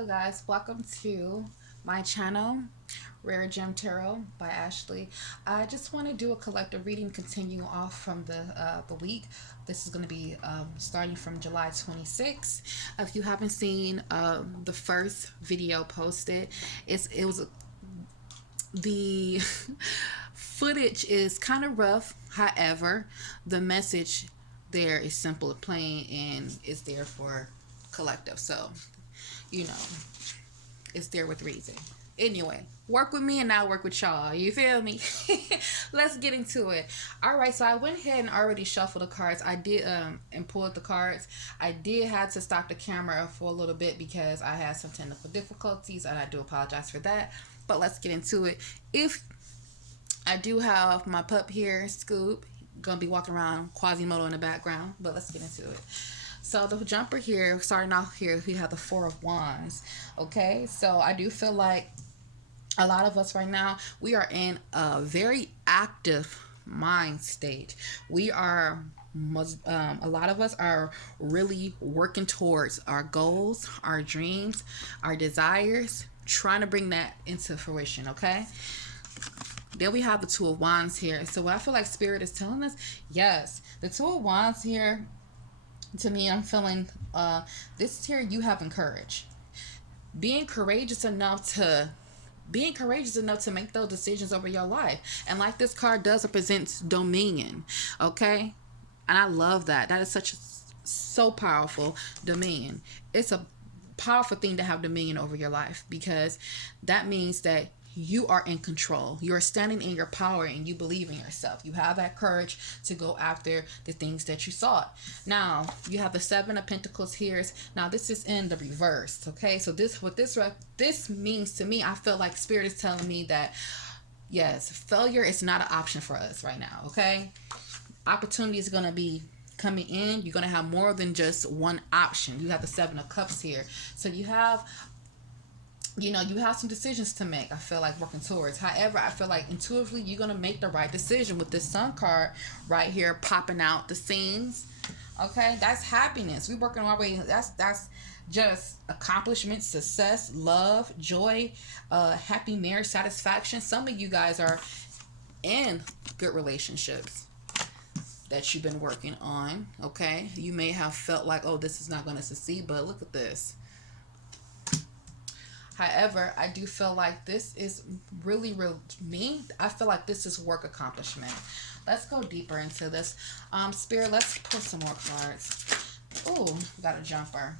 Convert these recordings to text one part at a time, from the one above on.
Hello guys, welcome to my channel, Rare Gem Tarot by Ashley. I just want to do a collective reading, continuing off from the week. This is going to be starting from July 26th. If you haven't seen the first video posted, it was the footage is kind of rough. However, the message there is simple and plain, and it's there for collective. So you know, it's there with reason. Anyway, work with me and I'll work with y'all. You feel me? Let's get into it. All right, so I went ahead and already shuffled the cards. I did and pulled the cards. I did have to stop the camera for a little bit because I had some technical difficulties, and I do apologize for that. But let's get into it. If I do have my pup here, Scoop, gonna be walking around Quasimodo in the background, but let's get into it. So the jumper here, starting off here, we have the Four of Wands. Okay, so I do feel like a lot of us right now, we are in a very active mind state. We are, a lot of us are really working towards our goals, our dreams, our desires, trying to bring that into fruition. Okay. Then we have the Two of Wands here. So what I feel like Spirit is telling us, yes, the Two of Wands here, to me, I'm feeling this here, you having courage, being courageous enough to make those decisions over your life. And like this card does, represents dominion. Okay, and I love that. That is so powerful. Dominion, it's a powerful thing to have dominion over your life, because that means that you are in control. You're standing in your power, and you believe in yourself. You have that courage to go after the things that you sought. Now, you have the Seven of Pentacles here. Now, this is in the reverse. Okay, so this means to me, I feel like Spirit is telling me that yes, failure is not an option for us right now. Okay, opportunity is going to be coming in. You're going to have more than just one option. You have the Seven of Cups here, so you have some decisions to make. I feel like working towards. However, I feel like intuitively you're going to make the right decision with this Sun card right here popping out the scenes. Okay, that's happiness. We're working our way. That's just accomplishment, success, love, joy, happy marriage, satisfaction. Some of you guys are in good relationships that you've been working on. Okay, you may have felt like, oh, this is not going to succeed, but look at this. However, I do feel like this is really me. I feel like this is work accomplishment. Let's go deeper into this. Spirit, let's pull some more cards. Oh, we got a jumper.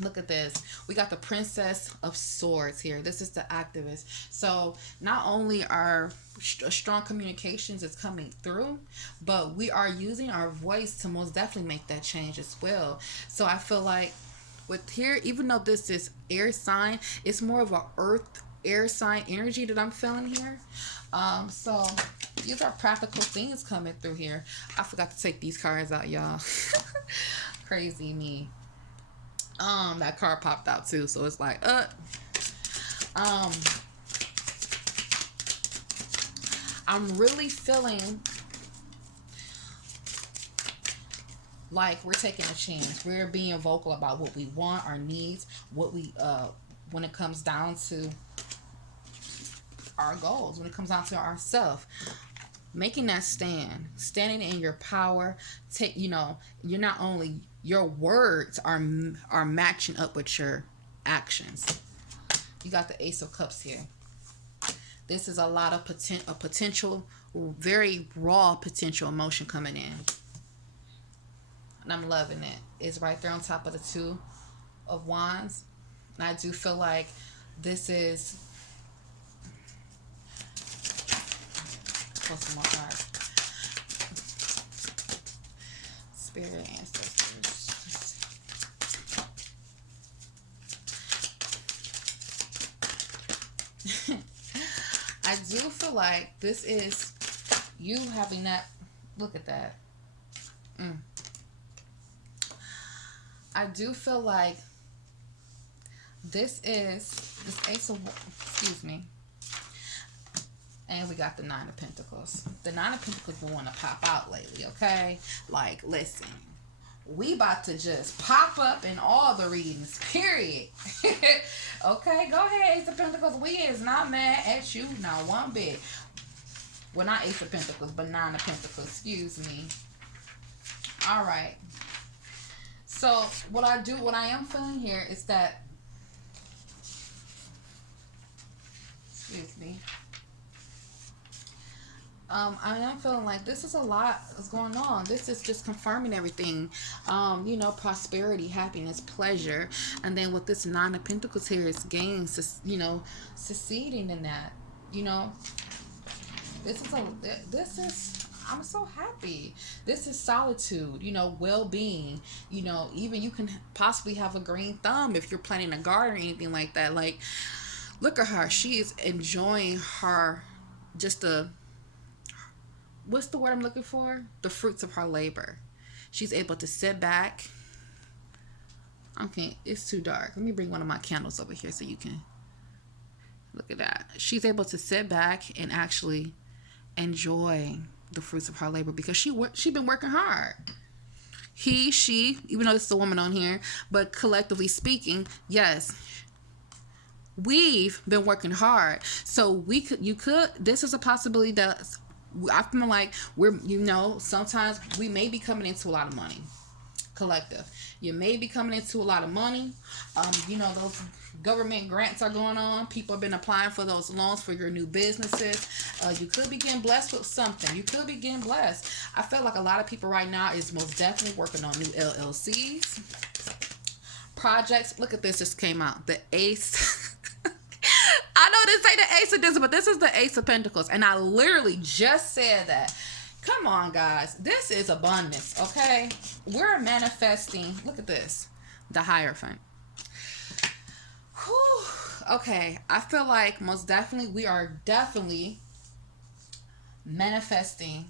Look at this. We got the Princess of Swords here. This is the activist. So not only are strong communications is coming through, but we are using our voice to most definitely make that change as well. So I feel like with here, even though this is air sign, it's more of a earth air sign energy that I'm feeling here. So these are practical things coming through here. I forgot to take these cards out, y'all. Crazy me. That card popped out too, so it's like I'm really feeling like we're taking a chance. We're being vocal about what we want, our needs, what we when it comes down to our goals, when it comes down to ourselves, making that stand, standing in your power. You're not only, your words are matching up with your actions. You got the Ace of Cups here. This is a lot of potential, very raw potential emotion coming in. And I'm loving it. It's right there on top of the Two of Wands. And I do feel like this is... Pull some more cards. Spirit ancestors. I do feel like this is you having that... Look at that. I do feel like this Ace of... Excuse me. And we got the Nine of Pentacles. The Nine of Pentacles been wanting to pop out lately, okay? Like, listen. We about to just pop up in all the readings, period. Okay, go ahead, Ace of Pentacles. We is not mad at you, not one bit. Well, not Ace of Pentacles, but Nine of Pentacles, excuse me. All right. So, what I am feeling here is that, excuse me, I am feeling like this is a lot that's going on. This is just confirming everything. You know, prosperity, happiness, pleasure. And then with this Nine of Pentacles here, it's gain, you know, succeeding in that. You know, this is, I'm so happy. This is solitude, you know, well-being. You know, even you can possibly have a green thumb if you're planting a garden or anything like that. Like, look at her. She is enjoying her, just the, what's the word I'm looking for? The fruits of her labor. She's able to sit back. Okay, it's too dark. Let me bring one of my candles over here so you can look at that. She's able to sit back and actually enjoy the fruits of her labor because she been working hard. She, even though this is a woman on here, but collectively speaking, yes, we've been working hard. So this is a possibility that I feel like we're, you know, sometimes we may be coming into a lot of money. Collective, you may be coming into a lot of money. You know, those government grants are going on. People have been applying for those loans for your new businesses. You could be getting blessed with something. You could be getting blessed. I feel like a lot of people right now is most definitely working on new LLCs, projects. Look at this, just came out. The Ace. I know this ain't the Ace of this, but this is the Ace of Pentacles. And I literally just said that. Come on, guys. This is abundance, okay? We're manifesting. Look at this. The Hierophant. Whew. Okay. I feel like most definitely we are definitely manifesting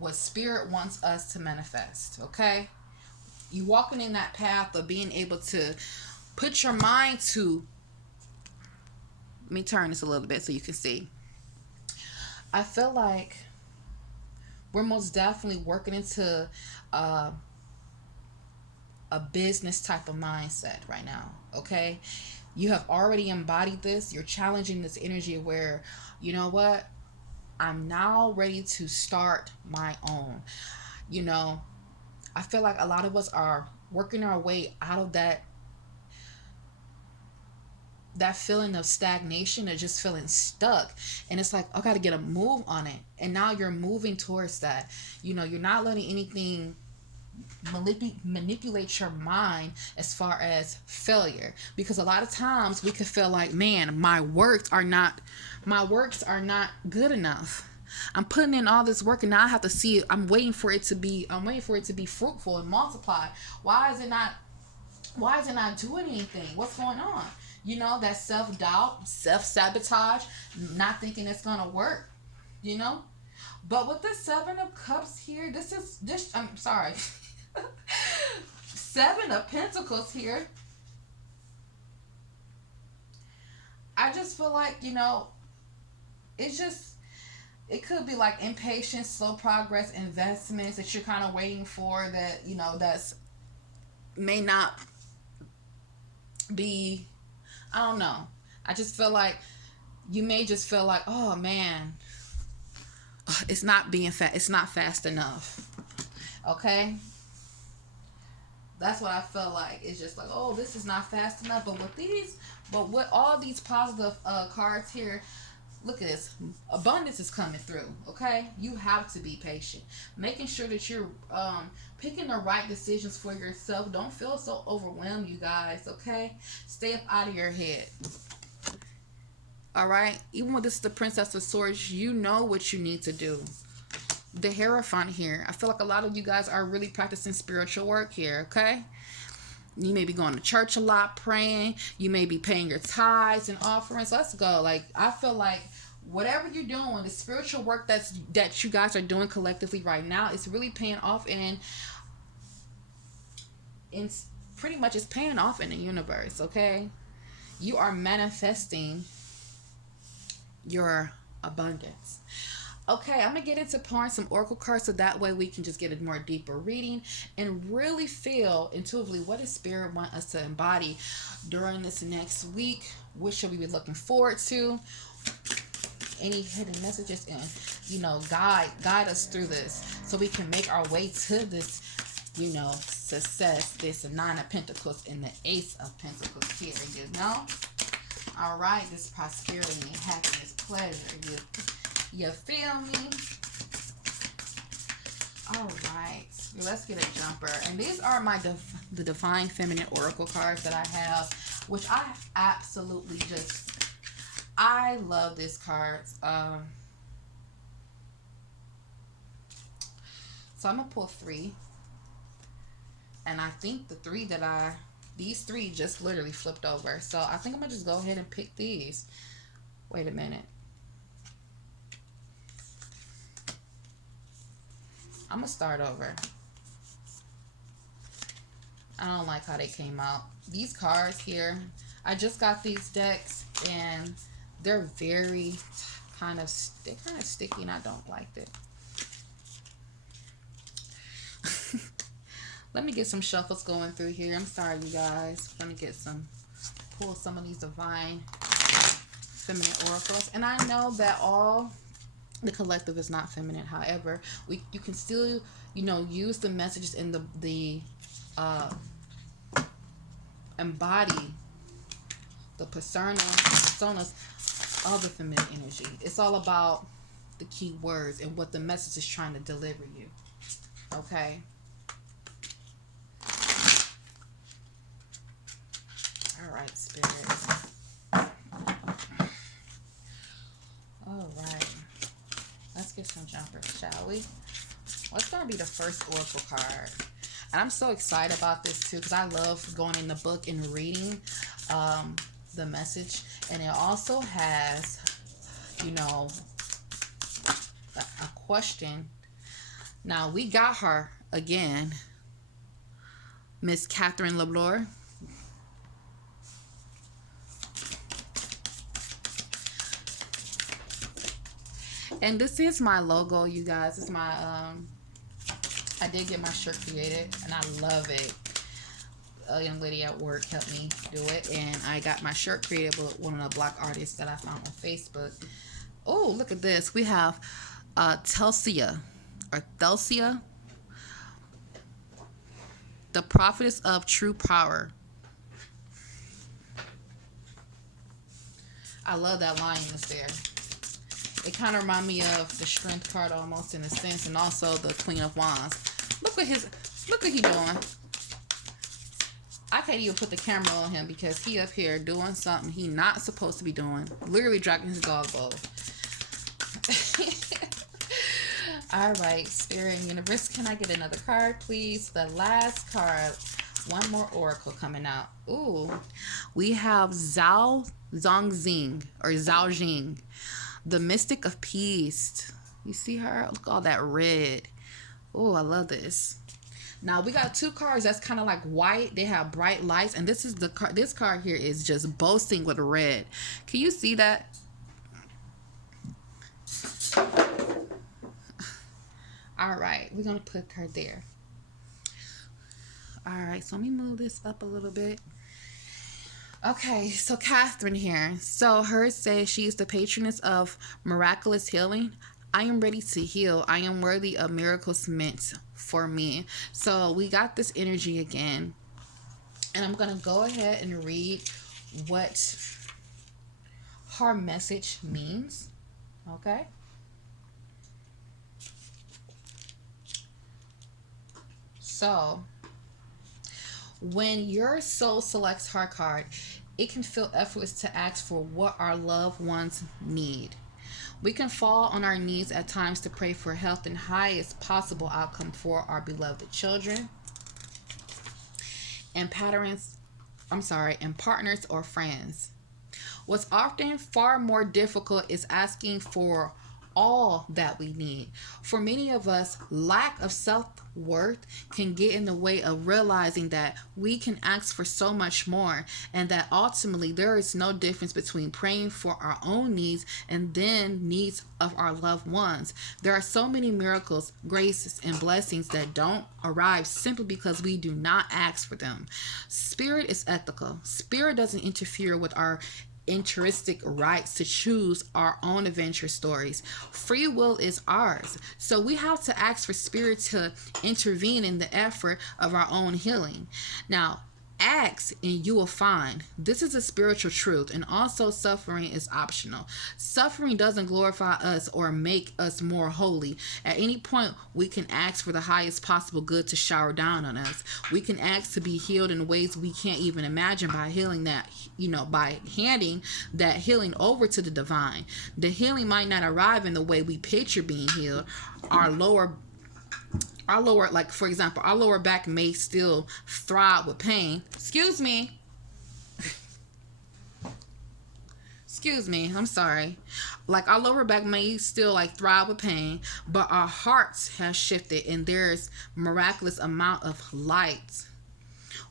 what Spirit wants us to manifest, okay? You walking in that path of being able to put your mind to. Let me turn this a little bit so you can see. I feel like we're most definitely working into a business type of mindset right now, okay? You have already embodied this. You're challenging this energy where, you know what? I'm now ready to start my own. You know, I feel like a lot of us are working our way out of that feeling of stagnation or just feeling stuck, and it's like, I gotta get a move on it. And now you're moving towards that. You know, you're not letting anything manipulate your mind as far as failure, because a lot of times we could feel like, man, my works are not good enough. I'm putting in all this work and now I have to see it. I'm waiting for it to be fruitful and multiply. Why is it not doing anything? What's going on? You know, that self-doubt, self-sabotage, not thinking it's going to work, you know? But with the Seven of Cups here, I'm sorry. Seven of Pentacles here. I just feel like, you know, it could be like impatience, slow progress, investments that you're kind of waiting for that, you know, that's may not be, I don't know. I just feel like you may just feel like, oh man, it's not fast enough. Okay? That's what I feel like. It's just like, oh, this is not fast enough. But with all these positive cards here, look at this. Abundance is coming through, okay? You have to be patient. Making sure that you're picking the right decisions for yourself. Don't feel so overwhelmed, you guys, okay? Stay up out of your head. All right? Even when this is the Princess of Swords, you know what you need to do. The Hierophant here. I feel like a lot of you guys are really practicing spiritual work here, okay? You may be going to church a lot, praying. You may be paying your tithes and offerings. Let's go. Like, I feel like whatever you're doing, the spiritual work that you guys are doing collectively right now, it's really paying off, and pretty much it's paying off in the universe, okay? You are manifesting your abundance. Okay, I'm gonna get into pouring some oracle cards so that way we can just get a more deeper reading and really feel intuitively what does spirit want us to embody during this next week. What should we be looking forward to? Any hidden messages, and guide us through this so we can make our way to this, success. This Nine of Pentacles and the Ace of Pentacles here. All right, this prosperity and happiness, pleasure. You feel me? All right, let's get a jumper. And these are the Divine Feminine Oracle cards that I have, which I absolutely I love these cards. So I'm gonna pull three, and I think these three just literally flipped over. So I think I'm gonna just go ahead and pick these. Wait a minute. I'm gonna start over. I don't like how they came out. These cards here, I just got these decks and they're very kind of sticky, and I don't like it. Let me get some shuffles going through here. I'm sorry, you guys. I'm gonna pull some of these Divine Feminine oracles, and I know that all the collective is not feminine. However, you can still use the messages in the embody the personas of the feminine energy. It's all about the key words and what the message is trying to deliver you. Okay. All right, Spirit. All right. Let's get some jumpers, shall we? What's going to be the first oracle card? And I'm so excited about this too because I love going in the book and reading the message. And it also has, a question. Now, we got her again, Miss Catherine LeBlore. And this is my logo, you guys. It's my, I did get my shirt created, and I love it. A young lady at work helped me do it, and I got my shirt created with one of the Black artists that I found on Facebook. Oh, look at this. We have Telsia, the prophetess of true power. I love that lioness there. It kind of reminds me of the Strength card almost in a sense, and also the Queen of Wands. Look what he doing. I can't even put the camera on him because he up here doing something he not supposed to be doing. Literally dragging his dog bowl. All right, Spirit and Universe, can I get another card, please? The last card. One more oracle coming out. Ooh, we have Zhao Jing, the Mystic of Peace. You see her? Look at all that red. Oh, I love this. Now we got two cards that's kind of like white. They have bright lights, and this is the card. This card here is just boasting with red. Can you see that? All right, we're gonna put her there. All right, so let me move this up a little bit. Okay, so Catherine here. So hers says she is the patroness of miraculous healing. I am ready to heal. I am worthy of miracles meant for me. So we got this energy again. And I'm going to go ahead and read what her message means. Okay? So when your soul selects her card, it can feel effortless to ask for what our loved ones need. We can fall on our knees at times to pray for health and highest possible outcome for our beloved children and partners or friends. What's often far more difficult is asking for all that we need. For many of us, lack of self worth can get in the way of realizing that we can ask for so much more, and that ultimately there is no difference between praying for our own needs and then needs of our loved ones. There are so many miracles, graces, and blessings that don't arrive simply because we do not ask for them. Spirit is ethical. Spirit doesn't interfere with our intrinsic rights to choose our own adventure stories. Free will is ours. So we have to ask for spirit to intervene in the effort of our own healing. Now, ask and you will find. This is a spiritual truth, and also suffering is optional. Suffering doesn't glorify us or make us more holy. At any point, we can ask for the highest possible good to shower down on us. We can ask to be healed in ways we can't even imagine by healing that, by handing that healing over to the divine. The healing might not arrive in the way we picture being healed. Our lower, like for example, our lower back may still throb with pain. Excuse me, I'm sorry. Like our lower back may still like thrive with pain, but our hearts have shifted, and there's miraculous amount of light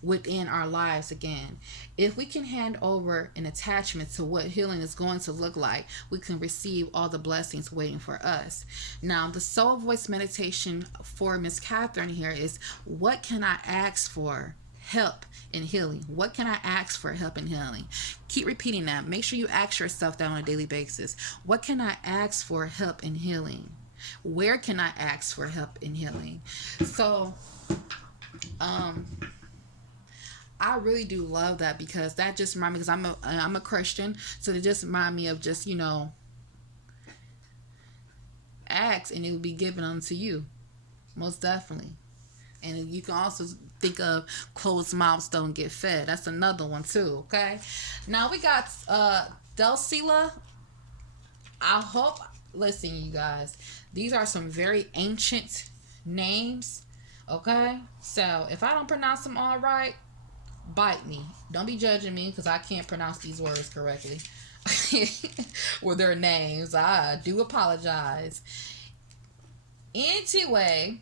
within our lives again. If we can hand over an attachment to what healing is going to look like, we can receive all the blessings waiting for us. Now, the soul voice meditation for Miss Catherine here is, what can I ask for? Help in healing. What can I ask for help in healing? Keep repeating that. Make sure you ask yourself that on a daily basis. What can I ask for help in healing? Where can I ask for help in healing? So, I really do love that, because that just reminds me, because I'm a Christian, so it just remind me of just ask and it will be given unto you, most definitely. And you can also think of closed mouths don't get fed. That's another one too. Okay. Now we got Dulcila. I hope. Listen, you guys. These are some very ancient names. Okay. So if I don't pronounce them all right, bite me. Don't be judging me because I can't pronounce these words correctly. With their names, I do apologize. Anyway,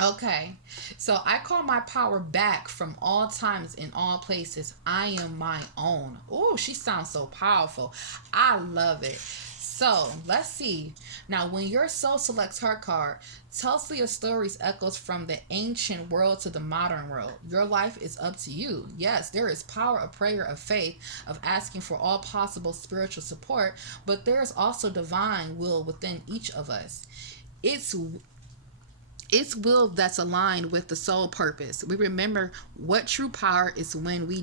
okay, so I call my power back from all times in all places. I am my own. Oh, she sounds so powerful. I love it. So let's see. Now, when your soul selects her card, Tulsia Stories echoes from the ancient world to the modern world. Your life is up to you. Yes, there is power of prayer, of faith, of asking for all possible spiritual support, but there is also divine will within each of us. It's will that's aligned with the soul purpose. We remember what true power is when we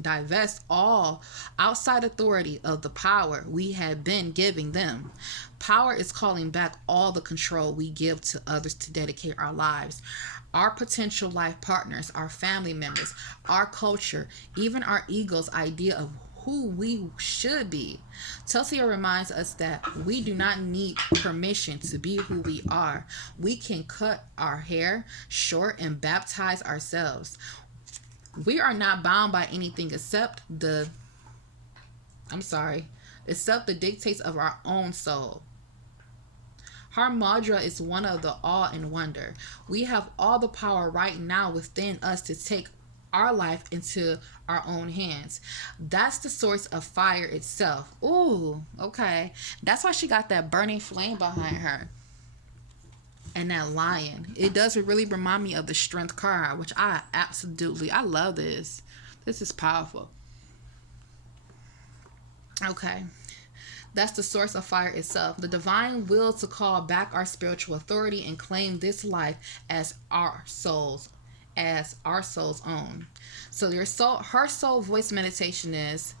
divest all outside authority of the power we had been giving them. Power is calling back all the control we give to others to dedicate our lives, our potential life partners, our family members, our culture, even our ego's idea of who we should be. Tulsia reminds us that we do not need permission to be who we are. We can cut our hair short and baptize ourselves. We are not bound by anything except the dictates of our own soul. Her mudra is one of the awe and wonder. We have all the power right now within us to take our life into our own hands. That's the source of fire itself. Ooh, okay. That's why she got that burning flame behind her. And that lion. It does really remind me of the strength card, which I love this. This is powerful. Okay. That's the source of fire itself. The divine will to call back our spiritual authority and claim this life as our soul's own. So her soul voice meditation is,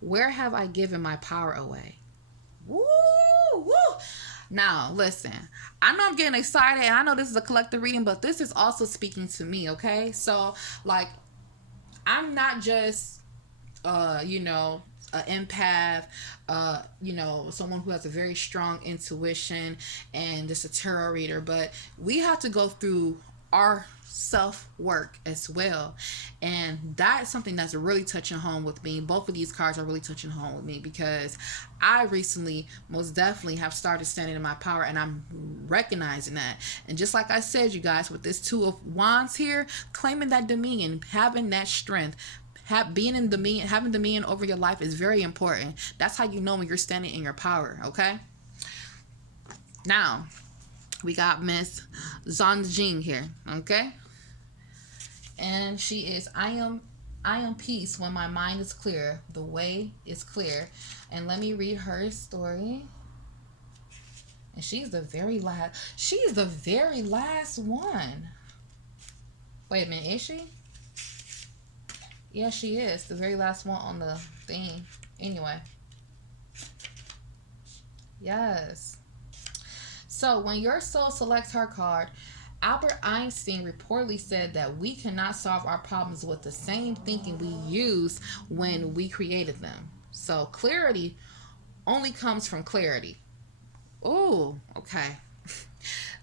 where have I given my power away? Woo! Woo! Now, listen, I know I'm getting excited, and I know this is a collective reading, but this is also speaking to me, okay? So, like, I'm not just, an empath, someone who has a very strong intuition and just a tarot reader, but we have to go through our self work as well. And that's something that's really touching home with me. Both of these cards are really touching home with me because I recently most definitely have started standing in my power, and I'm recognizing that. And just like I said, you guys, with this Two of Wands here, claiming that dominion, having that strength, being in dominion, having dominion over your life is very important. That's how you know when you're standing in your power. Okay. Now we got Miss Zanjing here. Okay. And she is, I am peace when my mind is clear, the way is clear. And let me read her story. And she's the very last one. Wait a minute, is she? Yeah, she is the very last one on the thing. Anyway. Yes. So when your soul selects her card, Albert Einstein reportedly said that we cannot solve our problems with the same thinking we used when we created them. So clarity only comes from clarity. Oh, okay.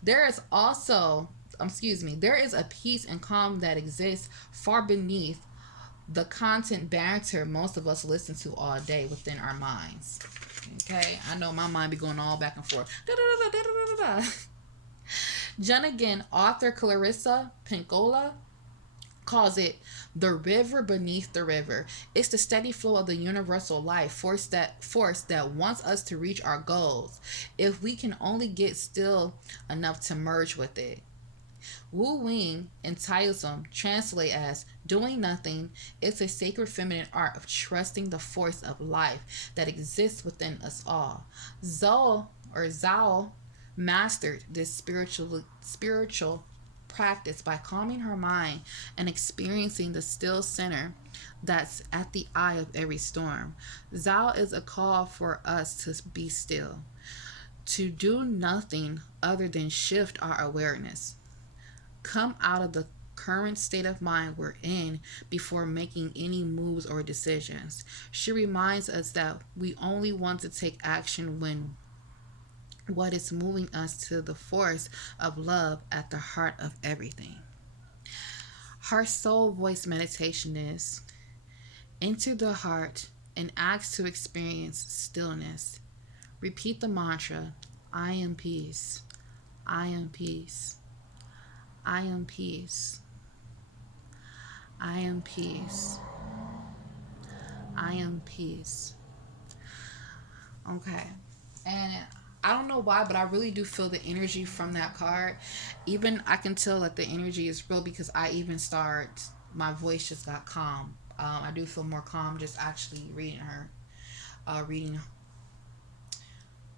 There is also, there is a peace and calm that exists far beneath the content banter most of us listen to all day within our minds. Okay, I know my mind be going all back and forth. Again, author Clarissa Pinkola calls it the river beneath the river. It's the steady flow of the universal life force that wants us to reach our goals. If we can only get still enough to merge with it. Wu Wing and Taoism translate as doing nothing. It's a sacred feminine art of trusting the force of life that exists within us all. Zhao mastered this spiritual practice by calming her mind and experiencing the still center that's at the eye of every storm. Zhao is a call for us to be still, to do nothing other than shift our awareness. Come out of the current state of mind we're in before making any moves or decisions. She reminds us that we only want to take action when what is moving us to the force of love at the heart of everything. Her soul voice meditation is enter the heart and ask to experience stillness. Repeat the mantra, I am peace. I am peace. I am peace. I am peace. I am peace. Okay. And I don't know why, but I really do feel the energy from that card. Even I can tell that the energy is real because my voice just got calm. I do feel more calm just actually reading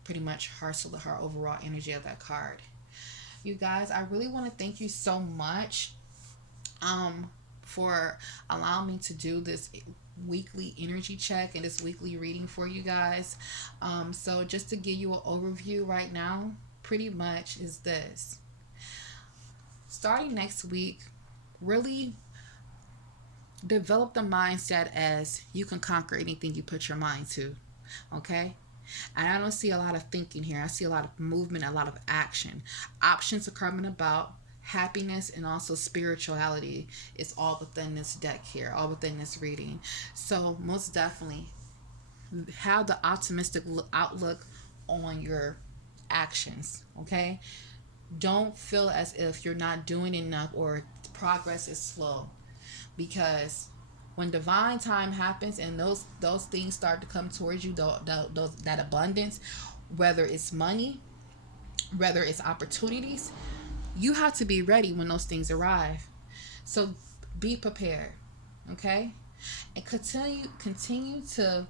pretty much her overall energy of that card. You guys, I really want to thank you so much for allowing me to do this weekly energy check and this weekly reading for you guys. So just to give you an overview right now, pretty much is this. Starting next week, really develop the mindset as you can conquer anything you put your mind to. Okay? And I don't see a lot of thinking here. I see a lot of movement, a lot of action. Options are coming about. Happiness and also spirituality is all within this deck here, all within this reading. So most definitely have the optimistic outlook on your actions. Okay? Don't feel as if you're not doing enough or progress is slow, because when divine time happens and those things start to come towards you, that abundance, whether it's money, whether it's opportunities, you have to be ready when those things arrive. So be prepared, okay? And continue to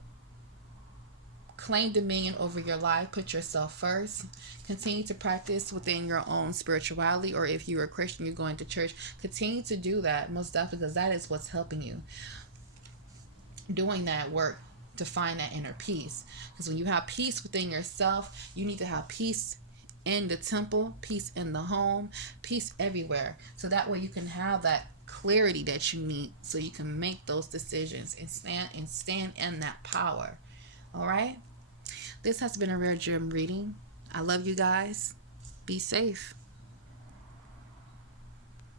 claim dominion over your life. Put yourself first. Continue to practice within your own spirituality, or if you're a Christian, you're going to church, continue to do that, most definitely, because that is what's helping you. Doing that work to find that inner peace. Because when you have peace within yourself, you need to have peace in the temple, peace in the home, peace everywhere. So that way you can have that clarity that you need so you can make those decisions and stand in that power. All right? This has been a Rare Gem reading. I love you guys. Be safe.